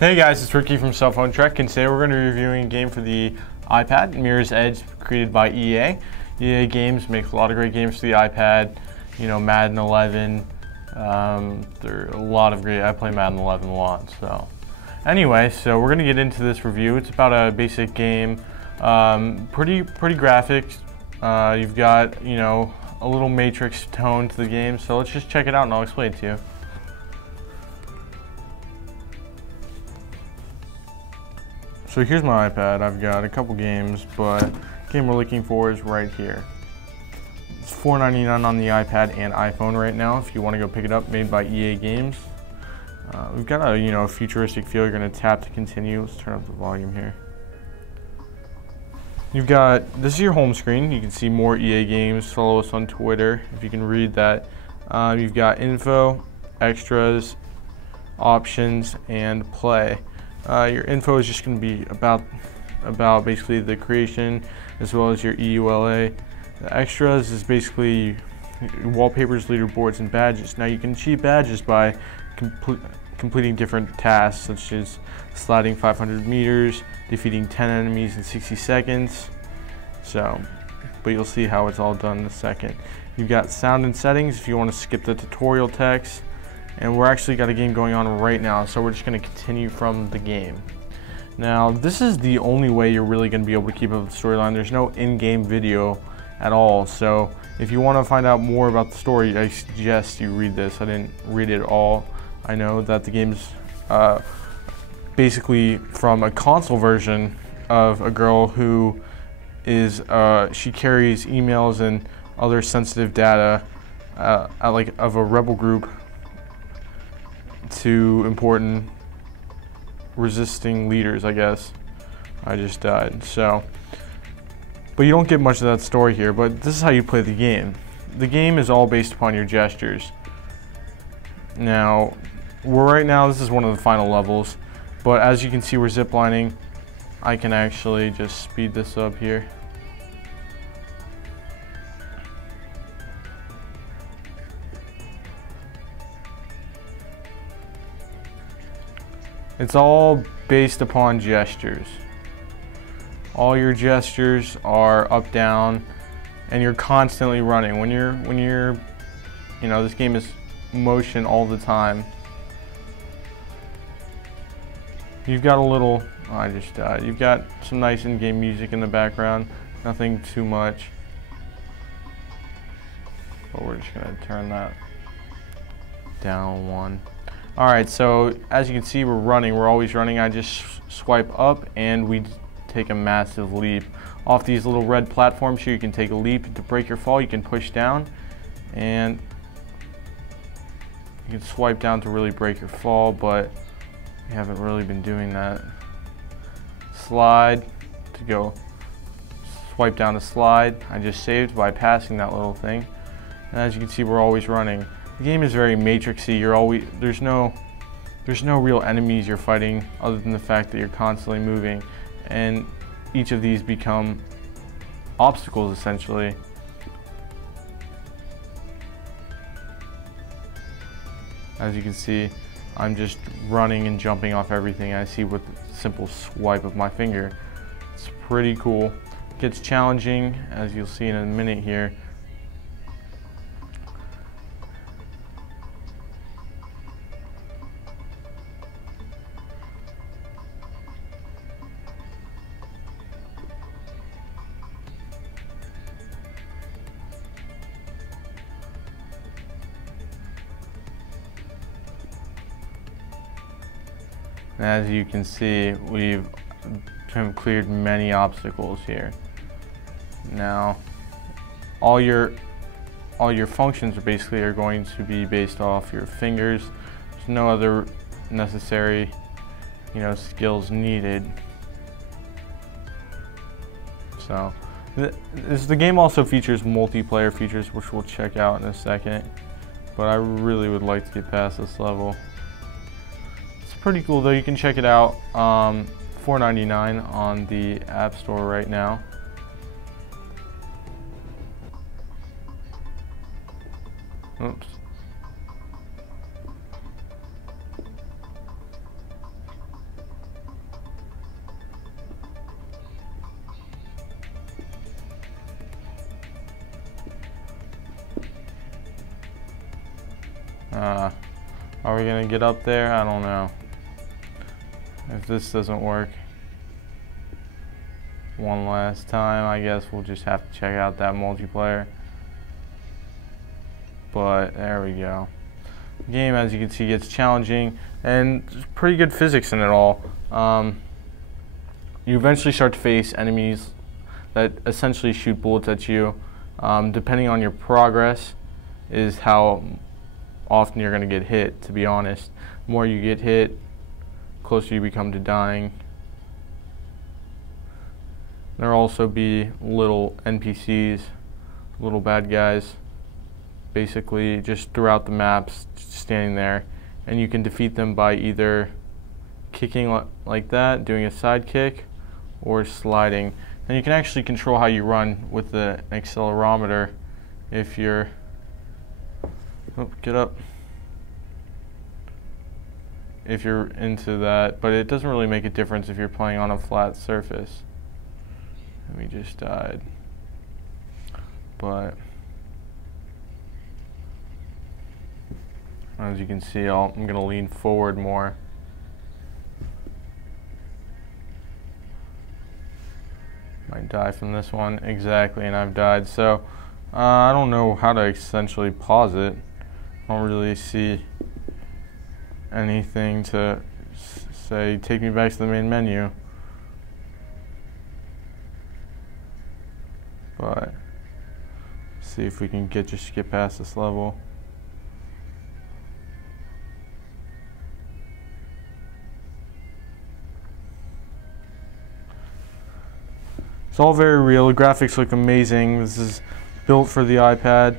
Hey guys, it's Ricky from Cell Phone Trek, and today we're going to be reviewing a game for the iPad, Mirror's Edge, created by EA. EA Games makes a lot of great games for the iPad, you know, Madden 11, there are a lot of great, I play Madden 11 a lot, so. Anyway, so we're going to get into this review. It's about a basic game, pretty graphics. You've got, you know, a little Matrix tone to the game, so let's just check it out and I'll explain it to you. So here's my iPad. I've got a couple games, but the game we're looking for is right here. It's $4.99 on the iPad and iPhone right now if you want to go pick it up, made by EA Games. We've got a, you know, futuristic feel. You're going to tap to continue. Let's turn up the volume here. You've got, this is your home screen. You can see more EA Games. Follow us on Twitter if you can read that. You've got info, extras, options, and play. Your info is just going to be about basically the creation as well as your EULA. The extras is basically wallpapers, leaderboards, and badges. Now you can achieve badges by completing different tasks such as sliding 500 meters, defeating 10 enemies in 60 seconds. So, but you'll see how it's all done in a second. You've got sound and settings if you want to skip the tutorial text. And we're actually got a game going on right now, so we're just going to continue from the game. Now, this is the only way you're really going to be able to keep up with the storyline. There's no in-game video at all, so if you want to find out more about the story, I suggest you read this. I didn't read it all. I know that the game's basically from a console version of a girl who is, she carries emails and other sensitive data of a rebel group to important resisting leaders, I guess. I just died, so. But you don't get much of that story here, but this is how you play the game. The game is all based upon your gestures. Now, right now, this is one of the final levels, but as you can see, we're ziplining. I can actually just speed this up here. It's all based upon gestures. All your gestures are up, down, and you're constantly running. When you're, you know, this game is motion all the time. You've got a little, oh, I just died. You've got some nice in-game music in the background. Nothing too much. But we're just gonna turn that down one. Alright, so as you can see, we're running. We're always running. I just swipe up and we take a massive leap. Off these little red platforms here, you can take a leap. To break your fall, you can push down and you can swipe down to really break your fall, but we haven't really been doing that. Slide to go, swipe down to slide. I just saved by passing that little thing. And as you can see, we're always running. The game is very matrixy. You're always, there's no real enemies you're fighting other than the fact that you're constantly moving, and each of these become obstacles essentially. As you can see, I'm just running and jumping off everything I see with a simple swipe of my finger. It's pretty cool. It gets challenging, as you'll see in a minute here. As you can see, we've cleared many obstacles here. Now, all your functions are going to be based off your fingers. There's no other necessary, you know, skills needed. So, the game also features multiplayer features, which we'll check out in a second. But I really would like to get past this level. Pretty cool though. You can check it out, $4.99 on the App Store right now. Oops. Are we gonna get up there? I don't know. If this doesn't work one last time, I guess we'll just have to check out that multiplayer. But there we go. The game, as you can see, gets challenging and there's pretty good physics in it all. You eventually start to face enemies that essentially shoot bullets at you. Depending on your progress is how often you're going to get hit, to be honest. The more you get hit, closer you become to dying. There'll also be little NPCs, little bad guys, basically just throughout the maps, standing there, and you can defeat them by either kicking like that, doing a side kick, or sliding. And you can actually control how you run with the accelerometer if you're, oh, get up, if you're into that, but it doesn't really make a difference if you're playing on a flat surface. We just died, but as you can see, I'm going to lean forward more. Might die from this one, exactly, and I've died. So I don't know how to essentially pause it. I don't really see anything to say, take me back to the main menu. But see if we can just get past this level. It's all very real. The graphics look amazing. This is built for the iPad.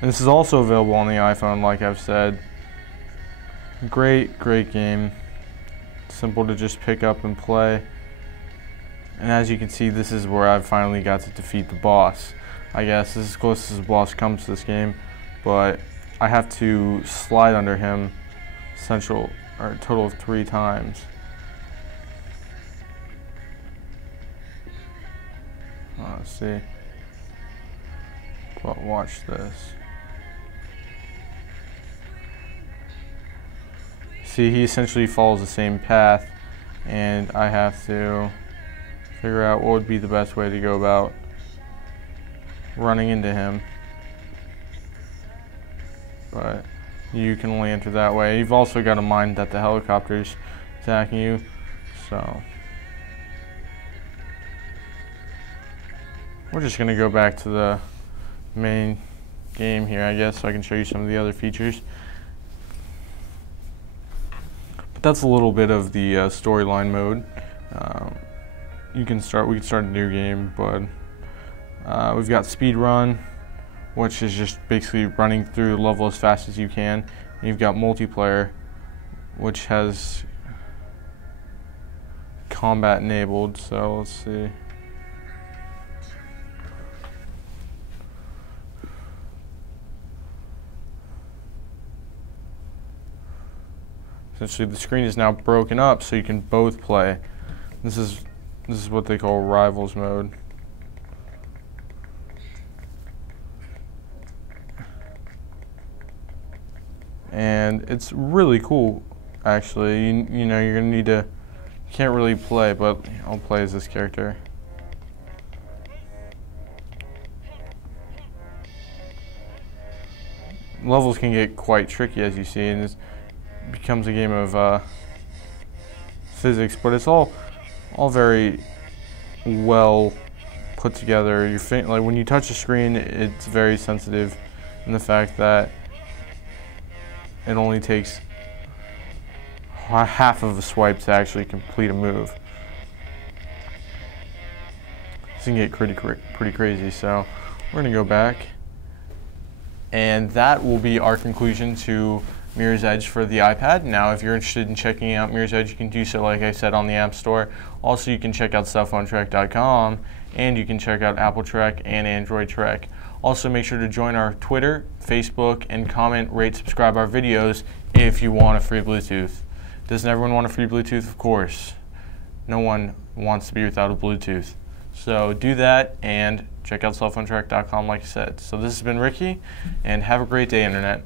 And this is also available on the iPhone, like I've said. Great game. Simple to just pick up and play. And as you can see, this is where I finally got to defeat the boss. I guess this is as close as the boss comes to this game, but I have to slide under him a total of 3 times. Let's see. But watch this. See, he essentially follows the same path, and I have to figure out what would be the best way to go about running into him. But you can only enter that way. You've also got to mind that the helicopter's attacking you, so we're just going to go back to the main game here, I guess, so I can show you some of the other features. That's a little bit of the storyline mode. We can start a new game, but we've got speed run, which is just basically running through the level as fast as you can. And you've got multiplayer, which has combat enabled. So let's see. Essentially, the screen is now broken up, so you can both play. This is what they call rivals mode. And it's really cool, actually. You know, you're gonna need to. You can't really play, but I'll play as this character. Levels can get quite tricky, as you see, and it becomes a game of physics, but it's all very well put together. Like when you touch the screen, it's very sensitive in the fact that it only takes half of a swipe to actually complete a move. This can get pretty crazy, so we're gonna go back, and that will be our conclusion to Mirror's Edge for the iPad. Now, if you're interested in checking out Mirror's Edge, you can do so, like I said, on the App Store. Also, you can check out cellphonetrek.com, and you can check out Apple Trek and Android Trek. Also, make sure to join our Twitter, Facebook, and comment, rate, subscribe our videos if you want a free Bluetooth. Doesn't everyone want a free Bluetooth? Of course. No one wants to be without a Bluetooth. So do that and check out cellphonetrack.com like I said. So this has been Ricky, and have a great day, Internet.